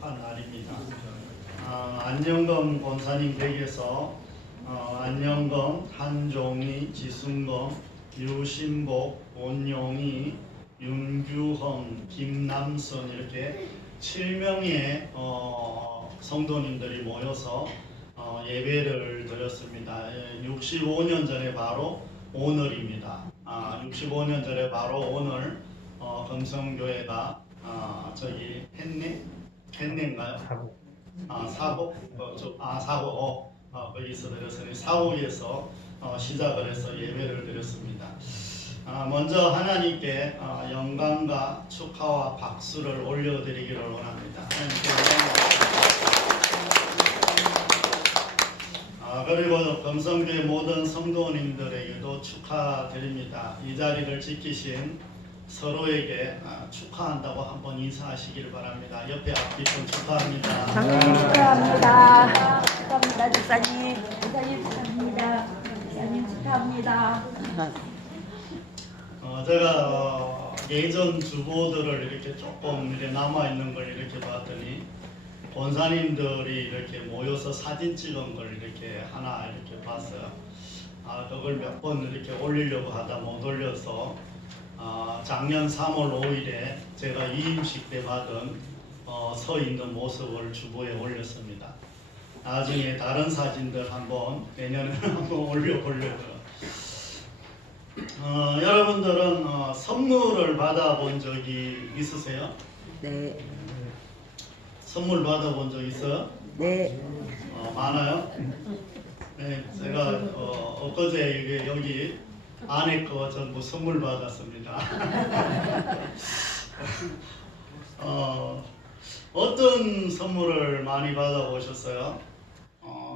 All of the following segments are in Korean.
수립한 날입니다. 안영검 권사님 댁에서 안영검, 한종희, 지순검, 유신복, 온용희, 윤규헌, 김남선 이렇게 7명의 성도님들이 모여서 예배를 드렸습니다. 65년 전에 바로 오늘입니다. 65년 전에 바로 오늘 금성교회가 저기 했네인가요? 사고 거기서 드렸으니 사고에서 시작을 해서 예배를 드렸습니다. 먼저 하나님께 영광과 축하와 박수를 올려드리기를 원합니다. 그리고 금성교회 모든 성도님들에게도 축하드립니다. 이 자리를 지키신 서로에게 축하한다고 한번 인사하시기를 바랍니다. 옆에 앞뒤 좀 축하합니다. 축하합니다. 축하합니다. 집사님. 집사님 축하합니다. 집사님 축하합니다. 제가 예전 주보들을 이렇게 조금 이렇게 남아있는 걸 이렇게 봤더니 권사님들이 이렇게 모여서 사진 찍은 걸 이렇게 하나 이렇게 봤어요. 그걸 몇 번 이렇게 올리려고 하다 못 올려서 작년 3월 5일에 제가 이임식 때 받은 서 있는 모습을 주보에 올렸습니다. 나중에 다른 사진들 한번 내년에 한번 올려보려고요. 여러분들은 선물을 받아본 적이 있으세요? 네. 선물 받아본 적 있어요? 네. 많아요? 네, 제가 엊그제 이게 여기 아내 거 전부 선물 받았습니다. 어떤 선물을 많이 받아보셨어요?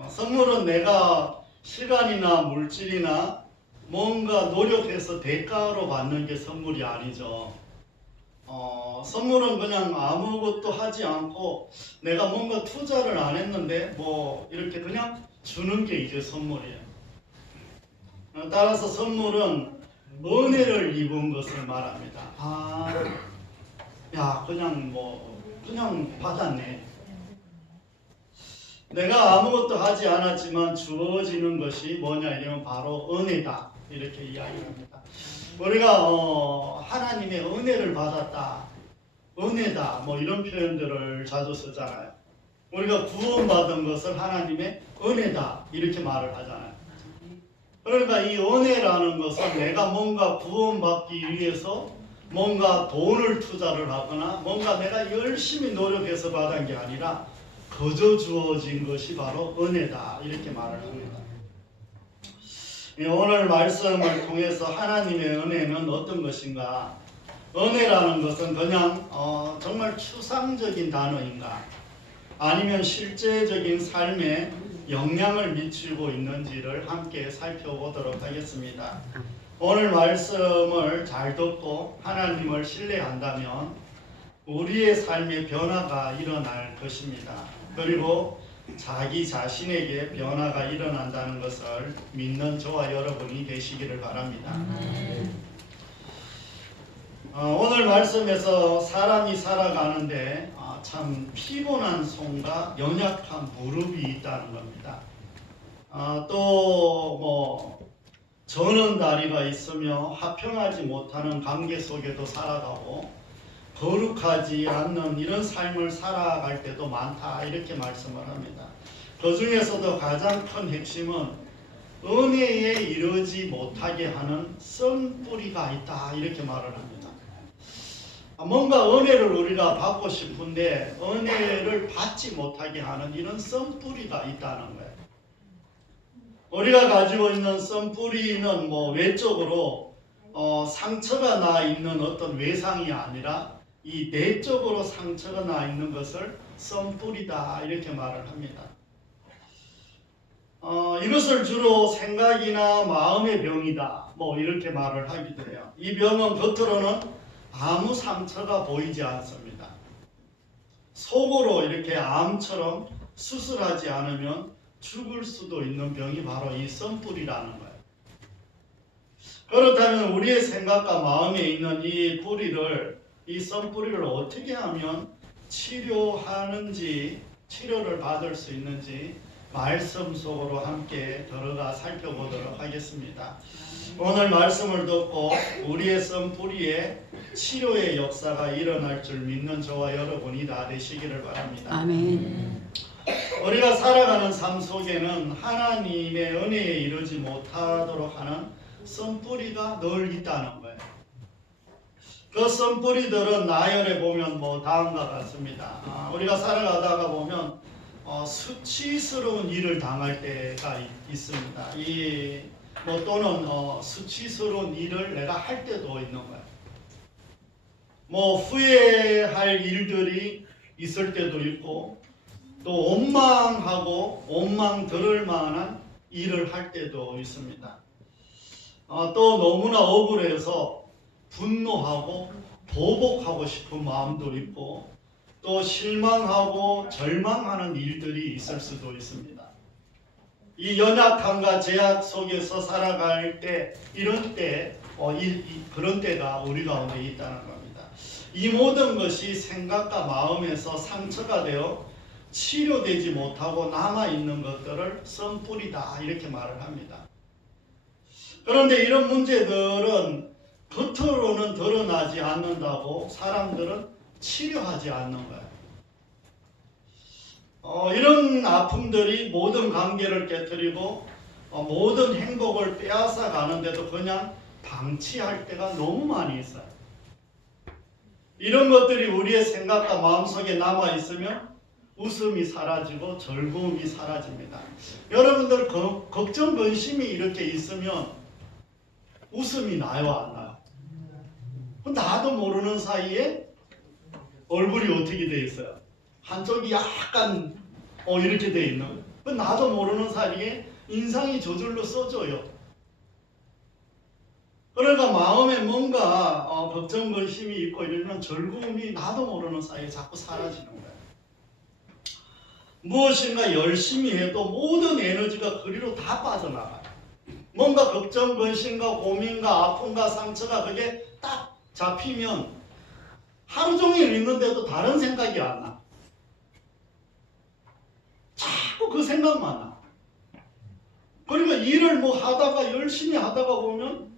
선물은 내가 시간이나 물질이나 뭔가 노력해서 대가로 받는 게 선물이 아니죠. 선물은 그냥 아무것도 하지 않고 내가 뭔가 투자를 안 했는데 뭐 이렇게 그냥 주는 게 이제 선물이에요. 따라서 선물은 은혜를 입은 것을 말합니다. 그냥 받았네. 내가 아무것도 하지 않았지만 주어지는 것이 뭐냐 이러면 바로 은혜다 이렇게 이야기합니다. 우리가 하나님의 은혜를 받았다, 은혜다 뭐 이런 표현들을 자주 쓰잖아요. 우리가 구원받은 것을 하나님의 은혜다 이렇게 말을 하잖아요. 그러니까 이 은혜라는 것은 내가 뭔가 구원받기 위해서 뭔가 돈을 투자를 하거나 뭔가 내가 열심히 노력해서 받은 게 아니라 거저 주어진 것이 바로 은혜다 이렇게 말을 합니다. 오늘 말씀을 통해서 하나님의 은혜는 어떤 것인가? 은혜라는 것은 그냥 정말 추상적인 단어인가? 아니면 실제적인 삶에 영향을 미치고 있는지를 함께 살펴보도록 하겠습니다. 오늘 말씀을 잘 듣고 하나님을 신뢰한다면 우리의 삶의 변화가 일어날 것입니다. 그리고 자기 자신에게 변화가 일어난다는 것을 믿는 저와 여러분이 되시기를 바랍니다. 오늘 말씀에서 사람이 살아가는데 참 피곤한 손과 연약한 무릎이 있다는 겁니다. 또 저는 다리가 있으며 화평하지 못하는 관계 속에도 살아가고 거룩하지 않는 이런 삶을 살아갈 때도 많다 이렇게 말씀을 합니다. 그 중에서도 가장 큰 핵심은 은혜에 이르지 못하게 하는 썬뿌리가 있다 이렇게 말을 합니다. 뭔가 은혜를 우리가 받고 싶은데 은혜를 받지 못하게 하는 이런 썬뿌리가 있다는 거예요. 우리가 가지고 있는 썬뿌리는 외적으로 상처가 나 있는 어떤 외상이 아니라 이 내적으로 상처가 나 있는 것을 썬뿌리다 이렇게 말을 합니다. 이것을 주로 생각이나 마음의 병이다 이렇게 말을 하기도 해요. 이 병은 겉으로는 아무 상처가 보이지 않습니다. 속으로 이렇게 암처럼 수술하지 않으면 죽을 수도 있는 병이 바로 이 썬뿌리라는 거예요. 그렇다면 우리의 생각과 마음에 있는 이 뿌리를, 이 썬뿌리를 어떻게 하면 치료하는지, 치료를 받을 수 있는지 말씀 속으로 함께 들어가 살펴보도록 하겠습니다. 오늘 말씀을 듣고 우리의 썸뿌리에 치료의 역사가 일어날 줄 믿는 저와 여러분이 다 되시기를 바랍니다. 아멘. 우리가 살아가는 삶 속에는 하나님의 은혜에 이르지 못하도록 하는 썸뿌리가 늘 있다는 거예요. 그 썸뿌리들은 나열해 보면 다음과 같습니다. 우리가 살아가다가 보면 수치스러운 일을 당할 때가 있습니다. 또는 수치스러운 일을 내가 할 때도 있는 거예요. 후회할 일들이 있을 때도 있고, 또 원망하고 원망 들을 만한 일을 할 때도 있습니다. 또 너무나 억울해서 분노하고 보복하고 싶은 마음도 있고, 또 실망하고 절망하는 일들이 있을 수도 있습니다. 이 연약함과 제약 속에서 살아갈 때, 이런 때, 그런 때가 우리 가운데 있다는 겁니다. 이 모든 것이 생각과 마음에서 상처가 되어 치료되지 못하고 남아있는 것들을 썸뿌리다, 이렇게 말을 합니다. 그런데 이런 문제들은 겉으로는 드러나지 않는다고 사람들은 치료하지 않는 거예요. 이런 아픔들이 모든 관계를 깨뜨리고 모든 행복을 빼앗아 가는데도 그냥 방치할 때가 너무 많이 있어요. 이런 것들이 우리의 생각과 마음속에 남아있으면 웃음이 사라지고 즐거움이 사라집니다. 여러분들 걱정, 근심이 이렇게 있으면 웃음이 나요, 안 나요? 나도 모르는 사이에 얼굴이 어떻게 돼 있어요? 한쪽이 약간 이렇게 돼 있는, 나도 모르는 사이에 인상이 저절로 써져요. 그러니까 마음에 뭔가 걱정, 근심이 있고 이러면 즐거움이 나도 모르는 사이에 자꾸 사라지는 거예요. 무엇인가 열심히 해도 모든 에너지가 그리로 다 빠져나가요. 뭔가 걱정, 근심과 고민과 아픔과 상처가 그게 딱 잡히면 하루 종일 있는데도 다른 생각이 안 나. 자꾸 그 생각만 나. 그러니까 일을 하다가 열심히 하다가 보면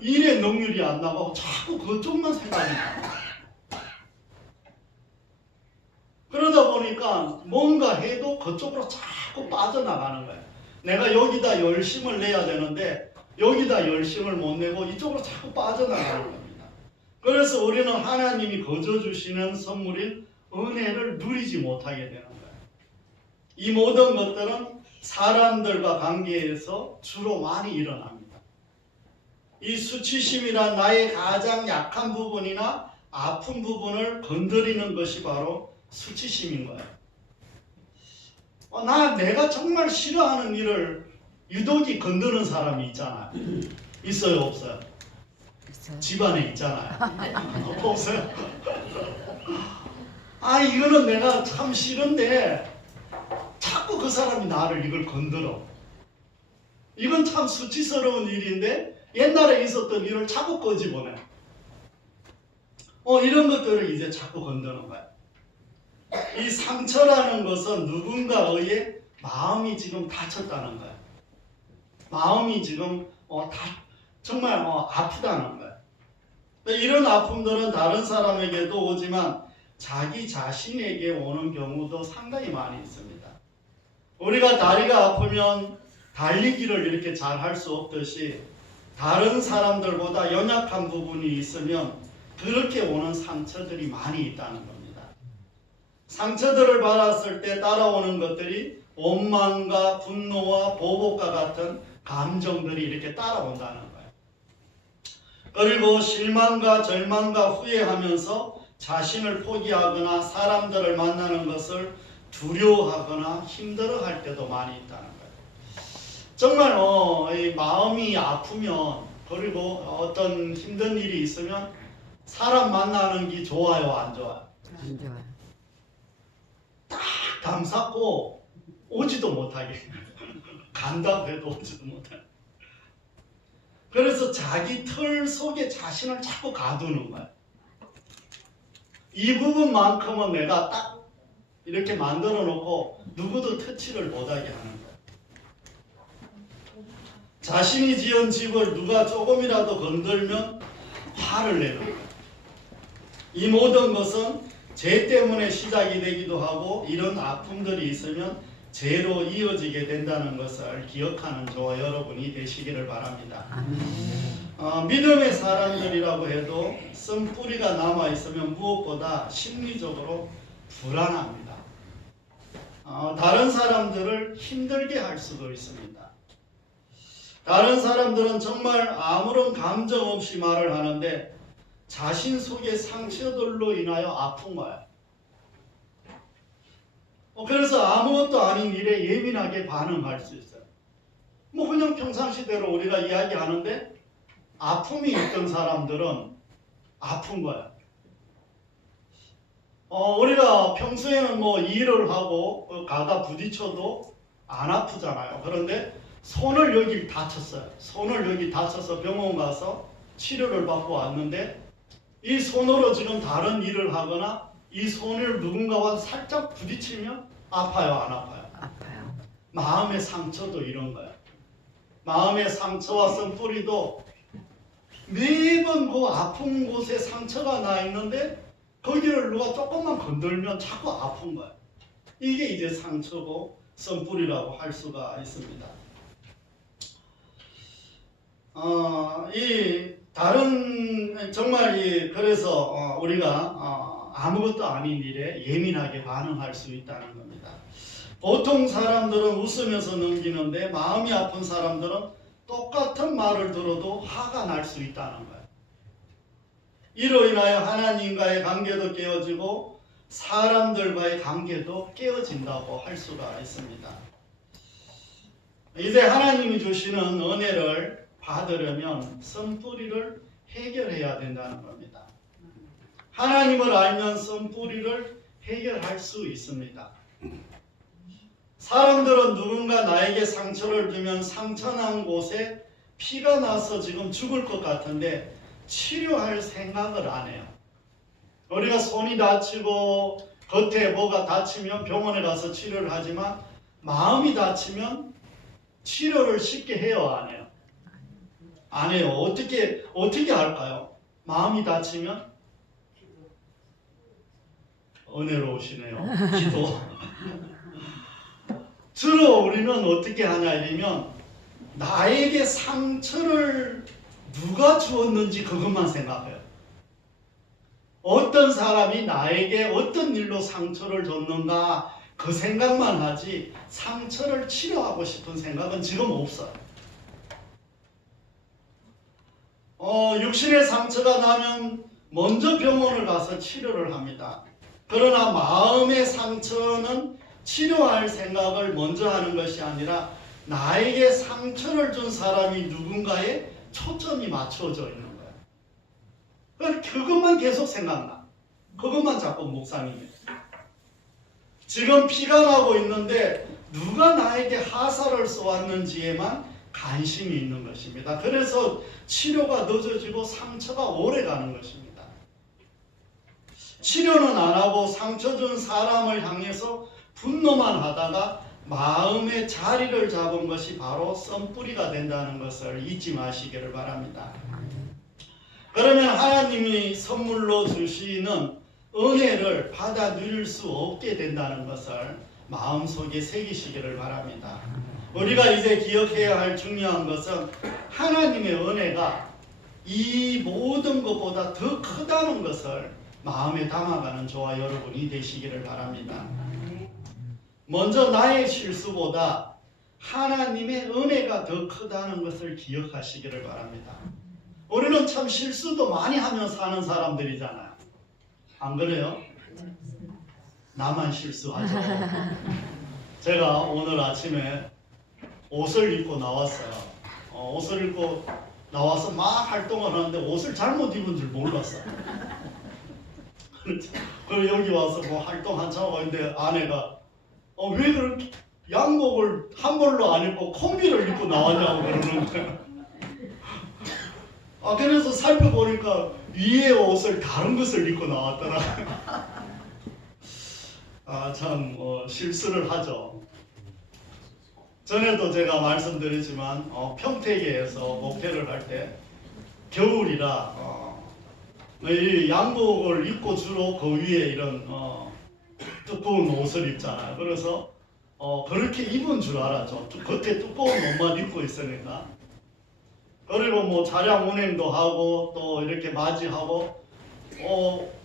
일의 능률이 안 나가고 자꾸 그쪽만 생각이 나. 그러다 보니까 뭔가 해도 그쪽으로 자꾸 빠져나가는 거예요. 내가 여기다 열심을 내야 되는데 여기다 열심을 못 내고 이쪽으로 자꾸 빠져나가는 겁니다. 그래서 우리는 하나님이 거저 주시는 선물인 은혜를 누리지 못하게 되는 거예요. 이 모든 것들은 사람들과 관계에서 주로 많이 일어납니다. 이 수치심이란 나의 가장 약한 부분이나 아픈 부분을 건드리는 것이 바로 수치심인 거예요. 내가 정말 싫어하는 일을 유독이 건드는 사람이 있잖아요. 있어요, 없어요? 있어요. 집안에 있잖아요. 없어요? 이거는 내가 참 싫은데 자꾸 그 사람이 나를 이걸 건드려. 이건 참 수치스러운 일인데 옛날에 있었던 일을 자꾸 꺼집어내. 이런 것들을 이제 자꾸 건드는 거야. 이 상처라는 것은 누군가의 마음이 지금 다쳤다는 거야. 마음이 지금 정말 아프다는 거야. 이런 아픔들은 다른 사람에게도 오지만 자기 자신에게 오는 경우도 상당히 많이 있습니다. 우리가 다리가 아프면 달리기를 이렇게 잘 할 수 없듯이 다른 사람들보다 연약한 부분이 있으면 그렇게 오는 상처들이 많이 있다는 겁니다. 상처들을 받았을 때 따라오는 것들이 원망과 분노와 보복과 같은 감정들이 이렇게 따라온다는 거예요. 그리고 실망과 절망과 후회하면서 자신을 포기하거나 사람들을 만나는 것을 두려워하거나 힘들어할 때도 많이 있다는 거예요. 정말 이 마음이 아프면, 그리고 어떤 힘든 일이 있으면 사람 만나는 게 좋아요, 안 좋아요? 안 좋아요. 딱 감싸고 오지도 못하게 간다고 해도 오지도 못하게. 그래서 자기 틀 속에 자신을 자꾸 가두는 거예요. 이 부분만큼은 내가 딱 이렇게 만들어 놓고 누구도 터치를 못하게 하는 거예요. 자신이 지은 집을 누가 조금이라도 건들면 화를 내는 거예요. 이 모든 것은 죄 때문에 시작이 되기도 하고 이런 아픔들이 있으면 죄로 이어지게 된다는 것을 기억하는 저와 여러분이 되시기를 바랍니다. 믿음의 사람들이라고 해도 쓴뿌리가 남아있으면 무엇보다 심리적으로 불안합니다. 다른 사람들을 힘들게 할 수도 있습니다. 다른 사람들은 정말 아무런 감정 없이 말을 하는데 자신 속의 상처들로 인하여 아픈 거야. 그래서 아무것도 아닌 일에 예민하게 반응할 수 있어요. 뭐 그냥 평상시대로 우리가 이야기하는데 아픔이 있던 사람들은 아픈 거야. 우리가 평소에는 뭐 일을 하고 가다 부딪혀도 안 아프잖아요. 그런데 손을 여기 다쳤어요. 손을 여기 다쳐서 병원 가서 치료를 받고 왔는데 이 손으로 지금 다른 일을 하거나 이 손을 누군가와 살짝 부딪히면 아파요, 안 아파요? 아파요. 마음의 상처도 이런 거예요. 마음의 상처와 쓴뿌리도 매번 그 아픈 곳에 상처가 나 있는데 거기를 누가 조금만 건들면 자꾸 아픈 거예요. 이게 이제 상처고 쓴뿌리라고 할 수가 있습니다. 그래서 우리가 아무것도 아닌 일에 예민하게 반응할 수 있다는 겁니다. 보통 사람들은 웃으면서 넘기는데 마음이 아픈 사람들은 똑같은 말을 들어도 화가 날 수 있다는 거예요. 이로 인하여 하나님과의 관계도 깨어지고 사람들과의 관계도 깨어진다고 할 수가 있습니다. 이제 하나님이 주시는 은혜를 받으려면 쓴뿌리를 해결해야 된다는 겁니다. 하나님을 알면 쓴뿌리를 해결할 수 있습니다. 사람들은 누군가 나에게 상처를 주면 상처난 곳에 피가 나서 지금 죽을 것 같은데 치료할 생각을 안 해요. 우리가 손이 다치고 겉에 뭐가 다치면 병원에 가서 치료를 하지만 마음이 다치면 치료를 쉽게 해요, 안 해요? 안 해요. 어떻게 할까요? 마음이 다치면 은혜로우시네요. 기도. 주로 우리는 어떻게 하냐 이러면 나에게 상처를 누가 주었는지 그것만 생각해요. 어떤 사람이 나에게 어떤 일로 상처를 줬는가 그 생각만 하지 상처를 치료하고 싶은 생각은 지금 없어요. 육신의 상처가 나면 먼저 병원을 가서 치료를 합니다. 그러나 마음의 상처는 치료할 생각을 먼저 하는 것이 아니라 나에게 상처를 준 사람이 누군가에 초점이 맞춰져 있는 거예요. 그것만 계속 생각나. 그것만 자꾸 묵상이 돼. 지금 피가 나고 있는데 누가 나에게 하사를 쏘았는지에만 관심이 있는 것입니다. 그래서 치료가 늦어지고 상처가 오래 가는 것입니다. 치료는 안 하고 상처 준 사람을 향해서 분노만 하다가 마음의 자리를 잡은 것이 바로 쓴뿌리가 된다는 것을 잊지 마시기를 바랍니다. 그러면 하나님이 선물로 주시는 은혜를 받아 누릴 수 없게 된다는 것을 마음속에 새기시기를 바랍니다. 우리가 이제 기억해야 할 중요한 것은 하나님의 은혜가 이 모든 것보다 더 크다는 것을 마음에 담아가는 저와 여러분이 되시기를 바랍니다. 먼저 나의 실수보다 하나님의 은혜가 더 크다는 것을 기억하시기를 바랍니다. 우리는 참 실수도 많이 하며 사는 사람들이잖아요. 안 그래요? 나만 실수하죠. 제가 오늘 아침에 옷을 입고 나왔어요. 옷을 입고 나와서 막 활동을 하는데 옷을 잘못 입은 줄 몰랐어요. 그리고 여기 와서 뭐 활동 한참 하고 있는데 아내가 왜 그렇게 양복을 한 벌로 안 입고 콤비를 입고 나왔냐고 그러는 거예요. 그래서 살펴보니까 위에 옷을 다른 것을 입고 나왔더라. 참 실수를 하죠. 전에도 제가 말씀드리지만 평택에서 목회를 할 때 겨울이라 이 양복을 입고 주로 그 위에 이런 두꺼운 옷을 입잖아요. 그래서 그렇게 입은 줄 알았죠. 겉에 두꺼운 옷만 입고 있으니까. 그리고 뭐 차량 운행도 하고 또 이렇게 맞이하고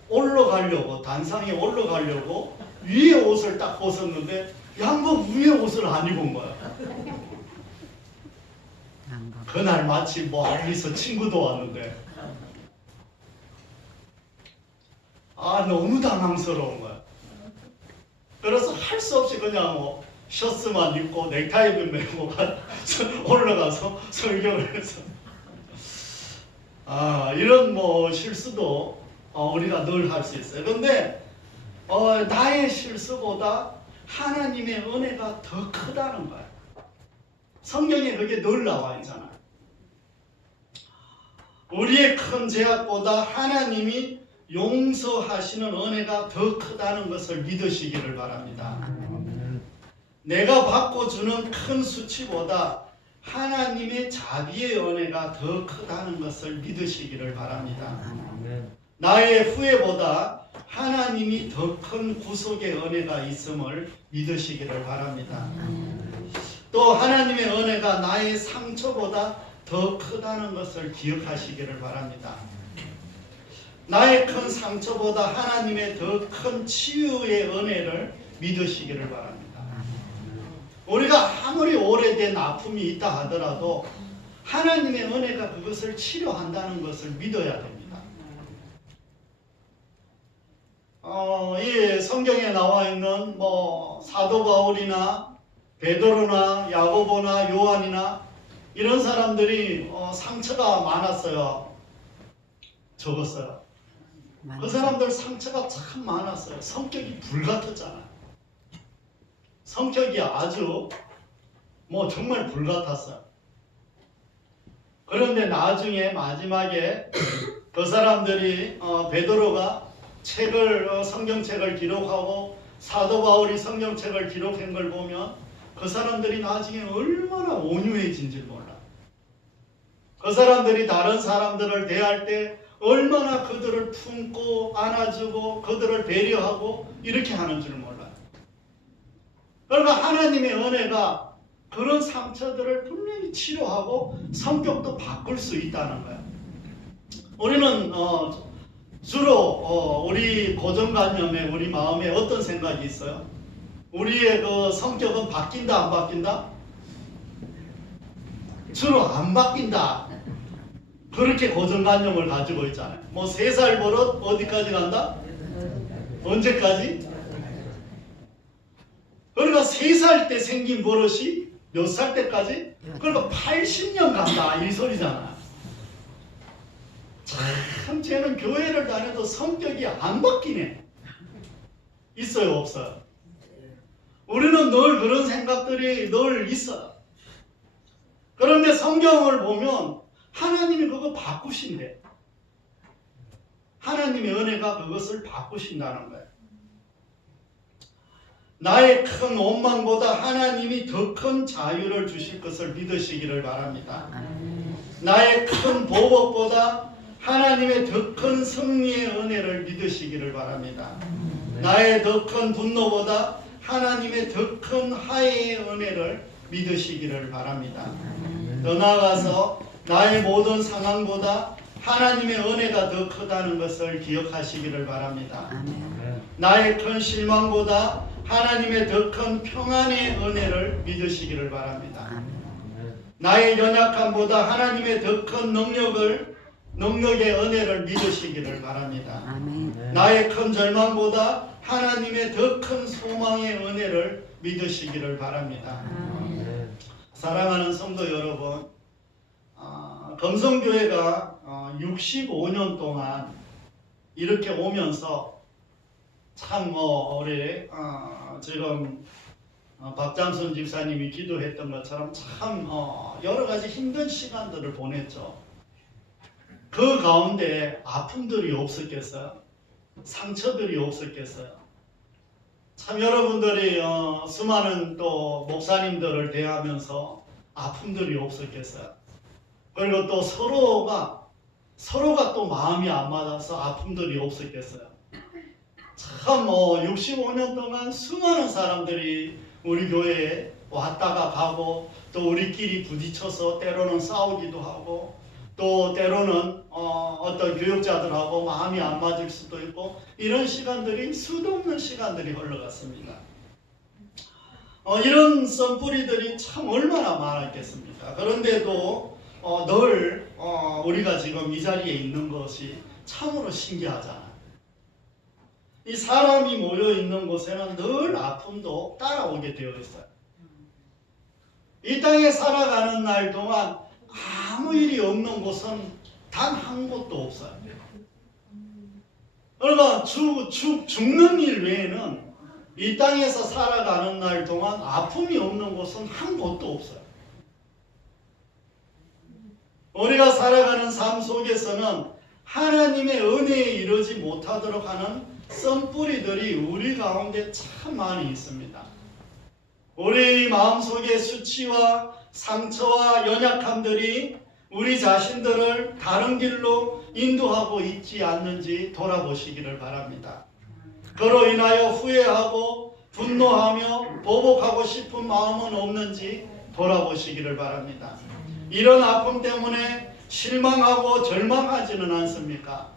올라가려고 단상에 올라가려고 위에 옷을 딱 벗었는데 양복 위에 옷을 안 입은 거야. 그날 마침 멀리서 친구도 왔는데 너무 당황스러운 거야. 그래서 할 수 없이 그냥 셔츠만 입고 넥타이를 메고 올라가서 설교를 해서 이런 실수도 우리가 늘 할 수 있어요. 그런데 나의 실수보다 하나님의 은혜가 더 크다는 거예요. 성경에 그게 늘 나와 있잖아요. 우리의 큰 죄악보다 하나님이 용서하시는 은혜가 더 크다는 것을 믿으시기를 바랍니다. 내가 받고 주는 큰 수치보다 하나님의 자비의 은혜가 더 크다는 것을 믿으시기를 바랍니다. 나의 후회보다 하나님이 더 큰 구속의 은혜가 있음을 믿으시기를 바랍니다. 또 하나님의 은혜가 나의 상처보다 더 크다는 것을 기억하시기를 바랍니다. 나의 큰 상처보다 하나님의 더 큰 치유의 은혜를 믿으시기를 바랍니다. 우리가 아무리 오래된 아픔이 있다 하더라도 하나님의 은혜가 그것을 치료한다는 것을 믿어야 됩니다. 이 성경에 나와 있는 사도 바울이나 베드로나 야고보나 요한이나 이런 사람들이 상처가 많았어요. 적었어요. 그 사람들 상처가 참 많았어요. 성격이 불같았잖아요. 성격이 아주 정말 불같았어요. 그런데 나중에 마지막에 그 사람들이 베드로가 성경책을 기록하고 사도 바울이 성경책을 기록한 걸 보면 그 사람들이 나중에 얼마나 온유해진지 몰라. 그 사람들이 다른 사람들을 대할 때 얼마나 그들을 품고 안아주고 그들을 배려하고 이렇게 하는 줄 몰라요. 그러니까 하나님의 은혜가 그런 상처들을 분명히 치료하고 성격도 바꿀 수 있다는 거예요. 우리는 주로 우리 고정관념에 우리 마음에 어떤 생각이 있어요? 우리의 그 성격은 바뀐다 안 바뀐다? 주로 안 바뀐다. 그렇게 고정관념을 가지고 있잖아요. 3살 버릇 어디까지 간다? 언제까지? 그러니까 3살 때 생긴 버릇이 몇 살 때까지? 그러니까 80년 간다 이 소리잖아. 참 쟤는 교회를 다녀도 성격이 안 바뀌네. 있어요 없어요? 우리는 늘 그런 생각들이 늘 있어요. 그런데 성경을 보면 하나님이 그거 바꾸신대. 하나님의 은혜가 그것을 바꾸신다는 거예요. 나의 큰 원망보다 하나님이 더 큰 자유를 주실 것을 믿으시기를 바랍니다. 나의 큰 보복보다 하나님의 더 큰 승리의 은혜를 믿으시기를 바랍니다. 나의 더 큰 분노보다 하나님의 더 큰 화해의 은혜를 믿으시기를 바랍니다. 더 나아가서 나의 모든 상황보다 하나님의 은혜가 더 크다는 것을 기억하시기를 바랍니다. 나의 큰 실망보다 하나님의 더 큰 평안의 은혜를 믿으시기를 바랍니다. 나의 연약함보다 하나님의 더 큰 능력의 은혜를 믿으시기를 바랍니다. 나의 큰 절망보다 하나님의 더 큰 소망의 은혜를 믿으시기를 바랍니다. 사랑하는 성도 여러분, 금성교회가 65년 동안 이렇게 오면서 참 우리 지금 박장순 집사님이 기도했던 것처럼 참 여러 가지 힘든 시간들을 보냈죠. 그 가운데 아픔들이 없었겠어요? 상처들이 없었겠어요? 참 여러분들이 수많은 또 목사님들을 대하면서 아픔들이 없었겠어요? 그리고 또 서로가 또 마음이 안 맞아서 아픔들이 없었겠어요? 참 65년 동안 수많은 사람들이 우리 교회에 왔다가 가고 또 우리끼리 부딪혀서 때로는 싸우기도 하고 또 때로는 어떤 교육자들하고 마음이 안 맞을 수도 있고 이런 시간들이 수도 없는 시간들이 흘러갔습니다. 이런 썬뿌리들이 참 얼마나 많았겠습니까? 그런데도 늘 우리가 지금 이 자리에 있는 것이 참으로 신기하잖아요. 이 사람이 모여 있는 곳에는 늘 아픔도 따라오게 되어 있어요. 이 땅에 살아가는 날 동안 아무 일이 없는 곳은 단 한 곳도 없어요. 그러니까 죽는 일 외에는 이 땅에서 살아가는 날 동안 아픔이 없는 곳은 한 곳도 없어요. 우리가 살아가는 삶 속에서는 하나님의 은혜에 이르지 못하도록 하는 썬뿌리들이 우리 가운데 참 많이 있습니다. 우리 마음속의 수치와 상처와 연약함들이 우리 자신들을 다른 길로 인도하고 있지 않는지 돌아보시기를 바랍니다. 그로 인하여 후회하고 분노하며 보복하고 싶은 마음은 없는지 돌아보시기를 바랍니다. 이런 아픔 때문에 실망하고 절망하지는 않습니까?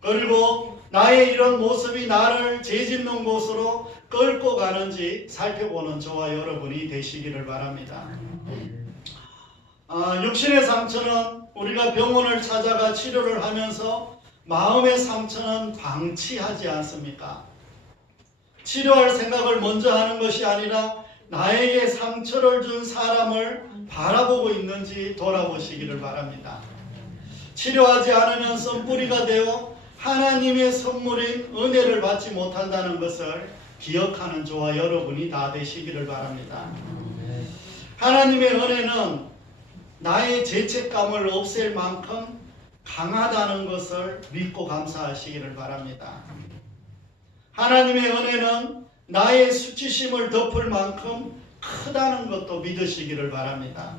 그리고 나의 이런 모습이 나를 죄짓는 곳으로 끌고 가는지 살펴보는 저와 여러분이 되시기를 바랍니다. 육신의 상처는 우리가 병원을 찾아가 치료를 하면서 마음의 상처는 방치하지 않습니까? 치료할 생각을 먼저 하는 것이 아니라 나에게 상처를 준 사람을 바라보고 있는지 돌아보시기를 바랍니다. 치료하지 않으면 썬뿌리가 되어 하나님의 선물인 은혜를 받지 못한다는 것을 기억하는 저와 여러분이 다 되시기를 바랍니다. 하나님의 은혜는 나의 죄책감을 없앨 만큼 강하다는 것을 믿고 감사하시기를 바랍니다. 하나님의 은혜는 나의 수치심을 덮을 만큼 크다는 것도 믿으시기를 바랍니다.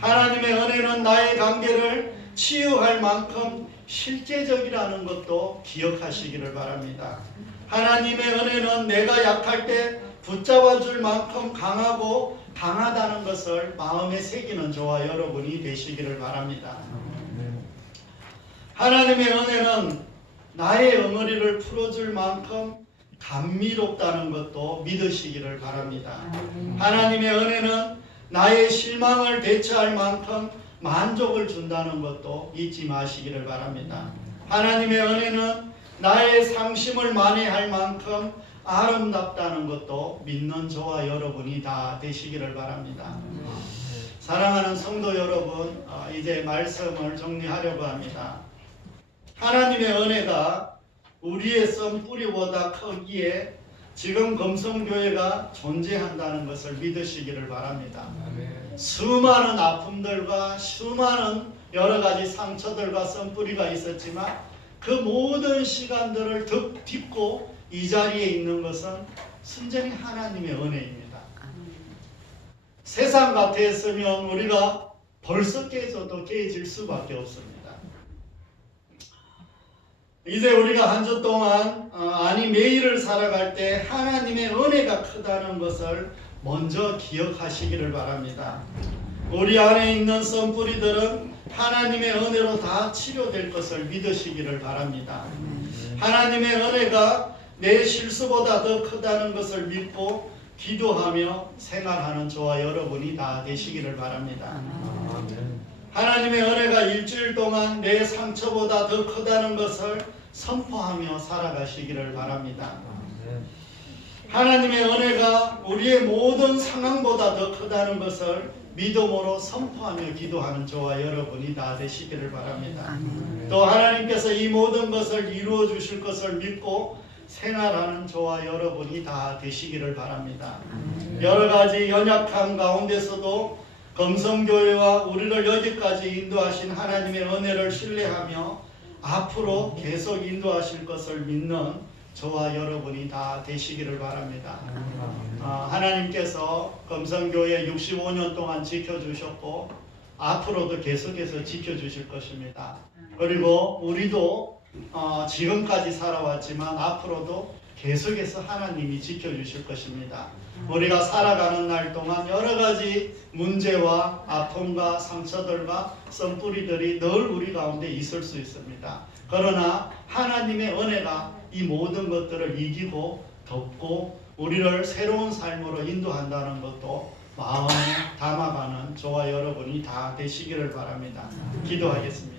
하나님의 은혜는 나의 관계를 치유할 만큼 실제적이라는 것도 기억하시기를 바랍니다. 하나님의 은혜는 내가 약할 때 붙잡아 줄 만큼 강하고 강하다는 것을 마음에 새기는 저와 여러분이 되시기를 바랍니다. 하나님의 은혜는 나의 엉어리를 풀어줄 만큼 감미롭다는 것도 믿으시기를 바랍니다. 하나님의 은혜는 나의 실망을 대처할 만큼 만족을 준다는 것도 잊지 마시기를 바랍니다. 하나님의 은혜는 나의 상심을 만회할 만큼 아름답다는 것도 믿는 저와 여러분이 다 되시기를 바랍니다. 사랑하는 성도 여러분, 이제 말씀을 정리하려고 합니다. 하나님의 은혜가 우리의 썬뿌리보다 크기에 지금 금성교회가 존재한다는 것을 믿으시기를 바랍니다. 수많은 아픔들과 수많은 여러 가지 상처들과 썬뿌리가 있었지만 그 모든 시간들을 딛고 이 자리에 있는 것은 순전히 하나님의 은혜입니다. 세상 같았으면 우리가 벌써 깨져도 깨질 수밖에 없습니다. 이제 우리가 한 주 동안 매일을 살아갈 때 하나님의 은혜가 크다는 것을 먼저 기억하시기를 바랍니다. 우리 안에 있는 썬뿌리들은 하나님의 은혜로 다 치료될 것을 믿으시기를 바랍니다. 하나님의 은혜가 내 실수보다 더 크다는 것을 믿고 기도하며 생활하는 저와 여러분이 다 되시기를 바랍니다. 하나님의 은혜가 일주일 동안 내 상처보다 더 크다는 것을 선포하며 살아가시기를 바랍니다. 하나님의 은혜가 우리의 모든 상황보다 더 크다는 것을 믿음으로 선포하며 기도하는 저와 여러분이 다 되시기를 바랍니다. 또 하나님께서 이 모든 것을 이루어 주실 것을 믿고 생활하는 저와 여러분이 다 되시기를 바랍니다. 여러 가지 연약함 가운데서도 금성교회와 우리를 여기까지 인도하신 하나님의 은혜를 신뢰하며 앞으로 계속 인도하실 것을 믿는 저와 여러분이 다 되시기를 바랍니다. 하나님께서 금성교회 65년 동안 지켜주셨고 앞으로도 계속해서 지켜주실 것입니다. 그리고 우리도 지금까지 살아왔지만 앞으로도 계속해서 하나님이 지켜주실 것입니다. 우리가 살아가는 날 동안 여러 가지 문제와 아픔과 상처들과 썬뿌리들이 늘 우리 가운데 있을 수 있습니다. 그러나 하나님의 은혜가 이 모든 것들을 이기고 덮고 우리를 새로운 삶으로 인도한다는 것도 마음에 담아가는 저와 여러분이 다 되시기를 바랍니다. 기도하겠습니다.